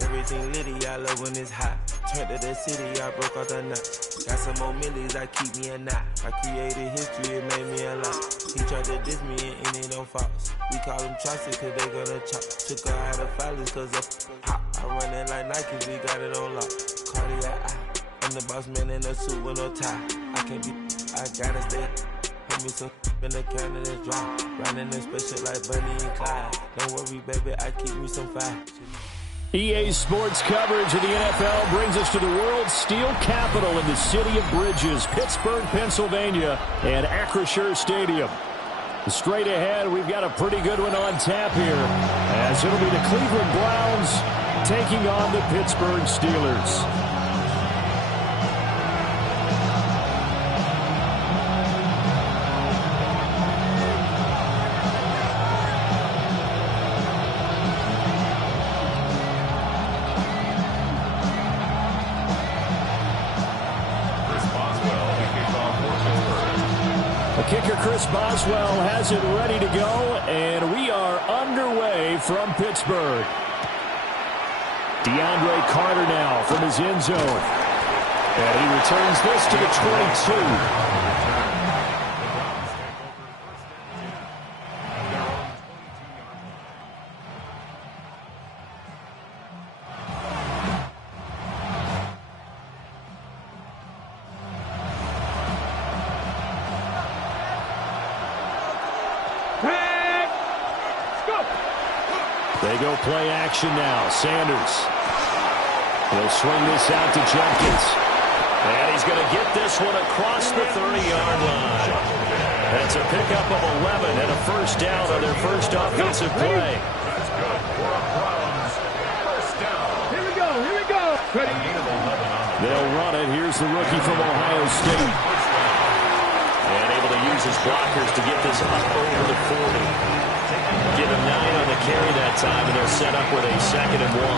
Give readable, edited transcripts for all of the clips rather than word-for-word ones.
Everything litty, I love when it's hot. Turned to the city, I broke out the knot. Got some more millies, I keep me a knot. I created history, it made me a lot. He tried to diss me and it don't false. We call them chopsticks cause they gonna chop. Took her out of filers cause of hot. I run it like Nike, we got it on lock. Cardiac eye. I'm the boss man in a suit with no tie. I can't be, I gotta stay. Put me some in the can of the dry. Running the special like Bunny and Clyde. Don't worry, baby, I keep me some fire. EA Sports coverage of the NFL brings us to the world's steel capital in the city of Bridges, Pittsburgh, Pennsylvania, and Acrisure Stadium. Straight ahead, we've got a pretty good one on tap here, as it'll be the Cleveland Browns taking on the Pittsburgh Steelers. Kicker Chris Boswell has it ready to go, and we are underway from Pittsburgh. DeAndre Carter now from his end zone. And he returns this to the 22. They go play action now. Sanders. He'll swing this out to Jenkins. And he's going to get this one across the 30-yard line. That's a pickup of 11 and a first down on their first offensive play. Here we go. They'll run it. Here's the rookie from Ohio State. And able to use his blockers to get this up over the 40. Give him 9 on the carry that time, and they'll set up with a 2nd and 1.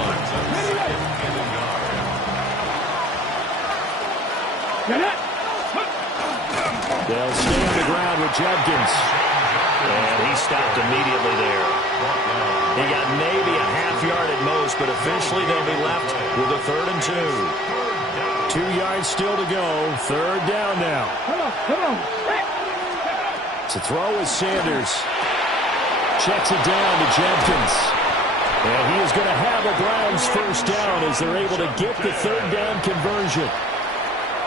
They'll stay on the ground with Jenkins. And he stopped immediately there. He got maybe a half yard at most, but officially they'll be left with a 3rd and 2. 2 yards still to go. 3rd down now. Come on. To throw is Sanders. Checks it down to Jenkins. And he is going to have a Browns first down as they're able to get the 3rd down conversion.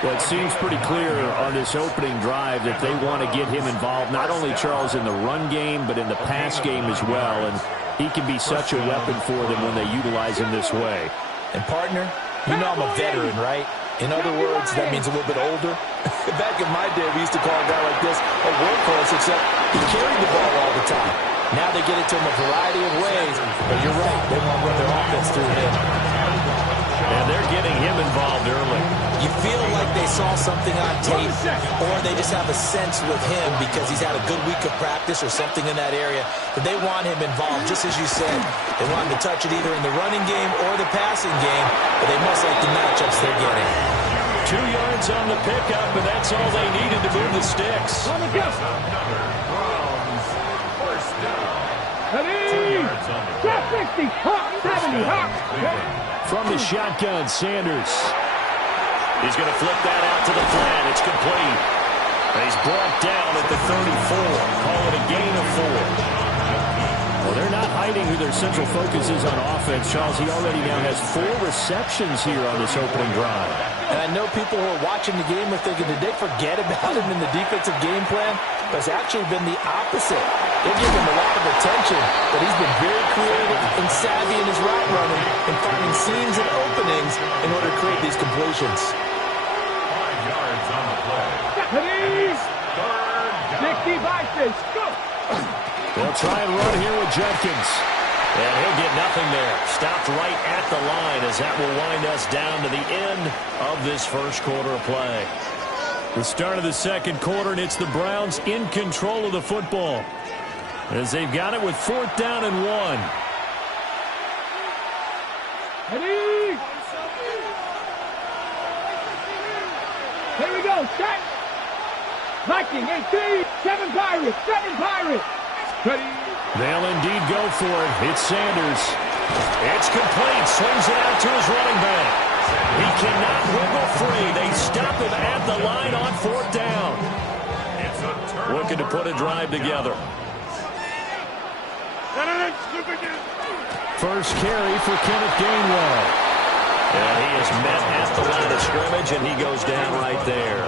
Well, it seems pretty clear on this opening drive that they want to get him involved, not only, Charles, in the run game, but in the pass game as well. And he can be such a weapon for them when they utilize him this way. And, partner, you know I'm a veteran, right? In other words, that means a little bit older. Back in my day, we used to call a guy like this a workhorse, except he carried the ball all the time. Now they get it to him a variety of ways, but you're right, they want to run their offense through him. And they're getting him involved early. You feel like they saw something on tape, or they just have a sense with him because he's had a good week of practice or something in that area, that they want him involved, just as you said. They want him to touch it either in the running game or the passing game, but they must like the matchups they're getting. 2 yards on the pickup, and that's all they needed to move the sticks. On the go. Ready? 60, 70, From the shotgun, Sanders. He's going to flip that out to the flat. It's complete. And he's brought down at the 34. Call it a gain of 4. Well, they're not hiding who their central focus is on offense. Charles, he already now has 4 receptions here on this opening drive. And I know people who are watching the game are thinking, did they forget about him in the defensive game plan? But it's actually been the opposite. They give him a lot of attention, but he's been very creative and savvy in his route running and finding seams and openings in order to create these completions. 5 yards on the play. 65, go! They'll try and run here with Jenkins. And he'll get nothing there. Stopped right at the line as that will wind us down to the end of this first quarter of play. The start of the second quarter, and it's the Browns in control of the football as they've got it with 4th down and 1. Ready? Here we go, set. Viking, 18, 7 Pirates, 7 Pirates. Ready? They'll indeed go for it. It's Sanders. It's complete. Swings it out to his running back. He cannot wiggle free. They stop him at the line on 4th down. Looking to put a drive together. First carry for Kenneth Gainwell. And he is met at the line of scrimmage, and he goes down right there.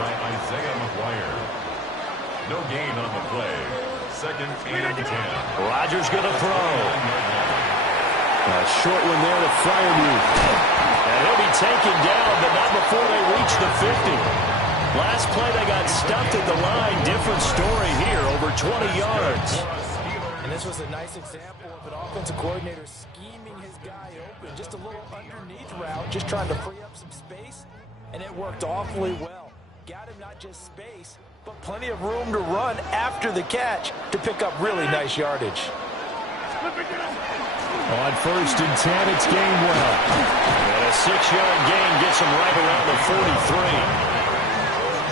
No gain on the play. 2nd and 10. Rodgers going to throw. A short one there to Freiermuth. And he'll be taken down, but not before they reach the 50. Last play they got stuffed at the line. Different story here, over 20 yards. And this was a nice example of an offensive coordinator scheming his guy open. Just a little underneath route, just trying to free up some space. And it worked awfully well. Got him not just space, but plenty of room to run after the catch to pick up really nice yardage. On 1st and 10, it's Gainwell. And a 6-yard gain gets him right around the 43.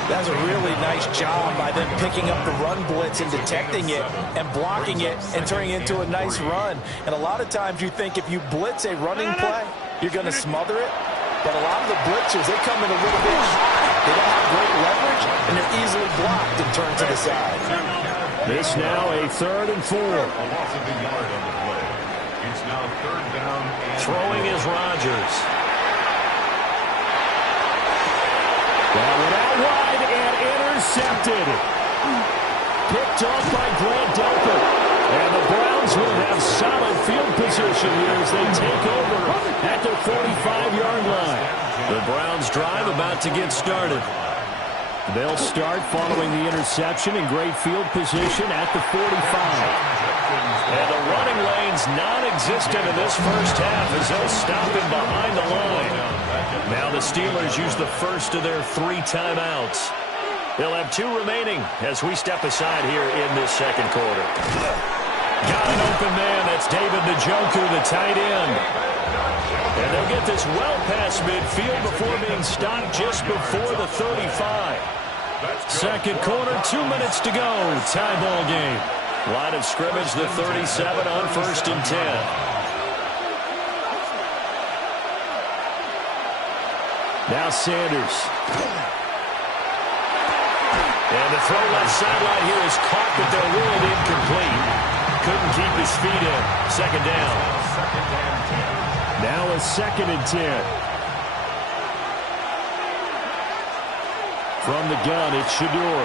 That's a really nice job by them picking up the run blitz and detecting it and blocking it and turning it into a nice run. And a lot of times you think if you blitz a running play, you're going to smother it. But a lot of the blitzers, they come in a little bit high. They don't have great leverage, and they're easily blocked and turned to the side. This now a 3rd and 4. A loss of a yard on the play. It's now 3rd down. Throwing is Rodgers. That one out wide and intercepted. Picked off by Grant Delpit. And the Browns will have solid field position here as they take over at their 45-yard line. The Browns drive about to get started. They'll start following the interception in great field position at the 45. And the running lane's non-existent in this first half as they'll stop him behind the line. Now the Steelers use the first of their 3 timeouts. They'll have 2 remaining as we step aside here in this second quarter. Got an open man. That's David Njoku, the tight end. And they'll get this well past midfield before being stopped just before the 35. Second quarter, 2 minutes to go. Tie ball game. Line of scrimmage, the 37 on 1st and 10. Now Sanders. And the throw left sideline here is caught, but they'll rule it incomplete. Couldn't keep his feet in. 2nd down. Now a 2nd and 10. From the gun, it's Shador.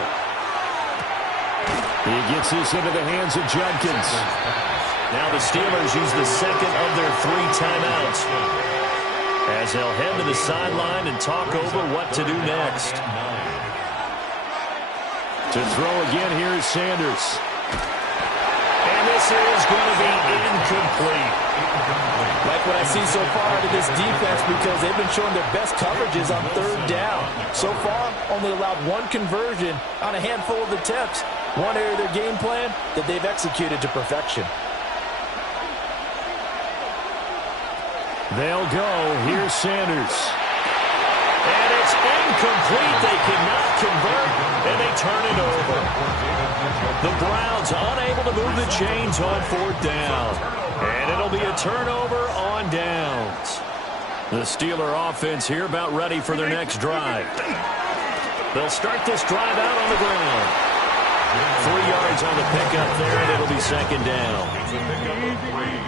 He gets this into the hands of Judkins. Now the Steelers use the second of their 3 timeouts as they'll head to the sideline and talk over what to do next. To throw again, here is Sanders. And this is going to be incomplete. Like what I see so far out of this defense, because they've been showing their best coverages on 3rd down. So far, only allowed 1 conversion on a handful of attempts. One area of their game plan that they've executed to perfection. They'll go. Here's Sanders. And it's incomplete. They cannot convert, and they turn it over. The Browns unable to move the chains on 4th down. And it'll be a turnover on downs. The Steeler offense here about ready for their next drive. They'll start this drive out on the ground. 3 yards on the pickup there, and it'll be 2nd down. It's a pickup of 3.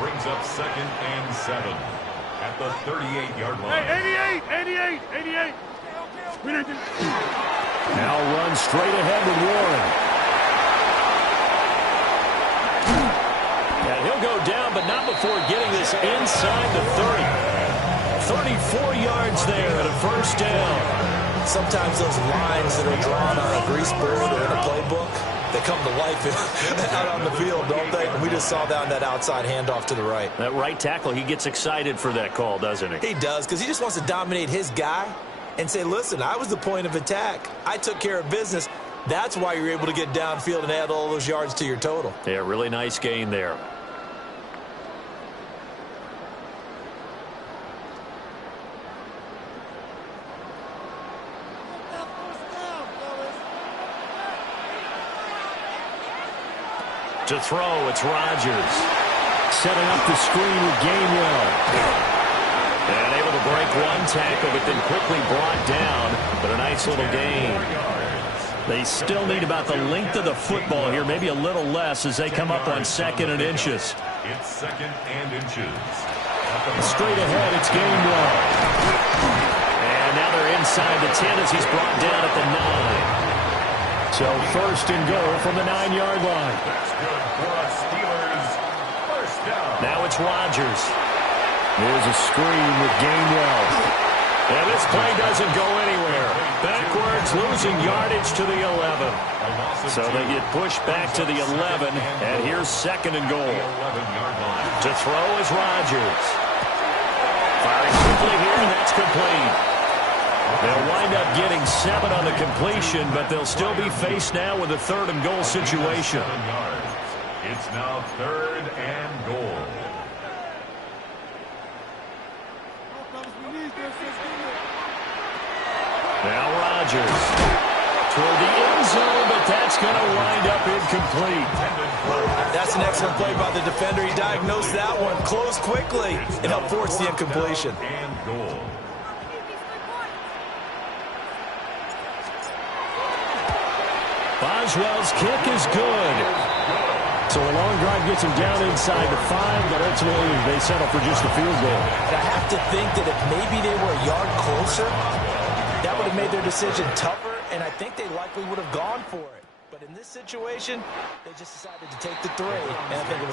Brings up 2nd and 7 at the 38-yard line. Hey, 88. Now run straight ahead with Warren. And he'll go down, but not before getting this inside the 30. 34 yards there at a 1st down. Sometimes those lines that are drawn on a grease board or in a playbook, they come to life out on the field, don't they? And we just saw down that outside handoff to the right. That right tackle, he gets excited for that call, doesn't he? He does, because he just wants to dominate his guy and say, listen, I was the point of attack. I took care of business. That's why you're able to get downfield and add all those yards to your total. Yeah, really nice gain there. To throw, it's Rodgers. Setting up the screen with Gainwell. And able to break one tackle, but then quickly brought down. But a nice little gain. They still need about the length of the football here, maybe a little less as they come up on 2nd and inches. It's 2nd and inches. Straight ahead, it's Gainwell. And now they're inside the 10 as he's brought down at the 9. So 1st and goal from the 9-yard line. That's good for us Steelers. 1st down. Now it's Rodgers. There's a screen with Gainwell. And this play doesn't go anywhere. Backwards, losing yardage to the 11. So they get pushed back to the 11, and here's 2nd and goal. 11-yard line. To throw is Rodgers. Firing quickly here, and that's complete. They'll wind up getting 7 on the completion, but they'll still be faced now with a 3rd and goal situation. 7 yards. It's now 3rd and goal. Now Rodgers toward the end zone, but that's going to wind up incomplete. That's an excellent play by the defender. He diagnosed that one, closed quickly, and helped force the incompletion. And goal. Boswell's kick is good. So a long drive gets him down inside the 5, but ultimately they settle for just a field goal. And I have to think that if maybe they were a yard closer, that would have made their decision tougher, and I think they likely would have gone for it. But in this situation, they just decided to take the 3, and I think it was